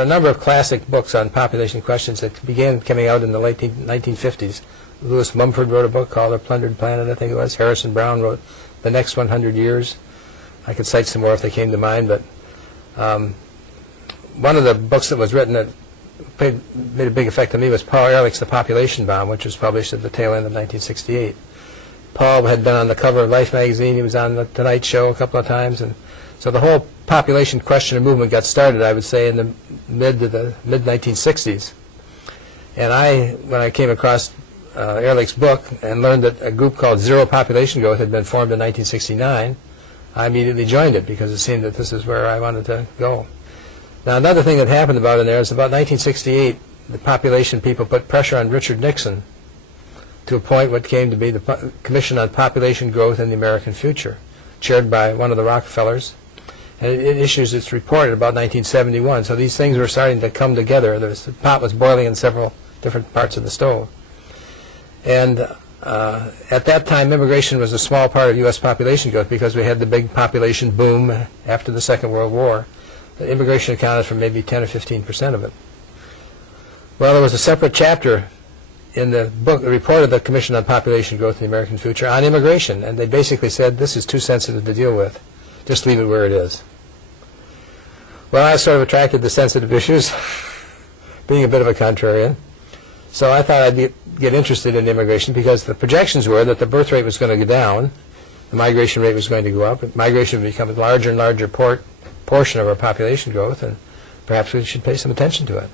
were a number of classic books on population questions that began coming out in the late 1950s. Lewis Mumford wrote a book called A Plundered Planet, I think it was. Harrison Brown wrote The Next 100 Years. I could cite some more if they came to mind, but one of the books that was written that made a big effect on me was Paul Ehrlich's The Population Bomb, which was published at the tail end of 1968. Paul had been on the cover of Life magazine. He was on the Tonight Show a couple of times, and so the whole population question and movement got started, I would say, in the mid-1960s. And when I came across Ehrlich's book and learned that a group called Zero Population Growth had been formed in 1969, I immediately joined it because it seemed that this is where I wanted to go. Now, another thing that happened about in there is about 1968, the population people put pressure on Richard Nixon to appoint what came to be the Commission on Population Growth and the American Future, chaired by one of the Rockefellers. And it issues its report in about 1971. So these things were starting to come together. The pot was boiling in several different parts of the stove. And at that time, immigration was a small part of U.S. population growth because we had the big population boom after the Second World War. The immigration accounted for maybe 10 or 15% of it. Well, there was a separate chapter in the book, the report of the Commission on Population Growth and the American Future on immigration, and they basically said, this is too sensitive to deal with. Just leave it where it is. Well, I was sort of attracted to sensitive issues, being a bit of a contrarian. So I thought I'd get interested in immigration because the projections were that the birth rate was going to go down, the migration rate was going to go up, migration would become a larger and larger portion of our population growth, and perhaps we should pay some attention to it.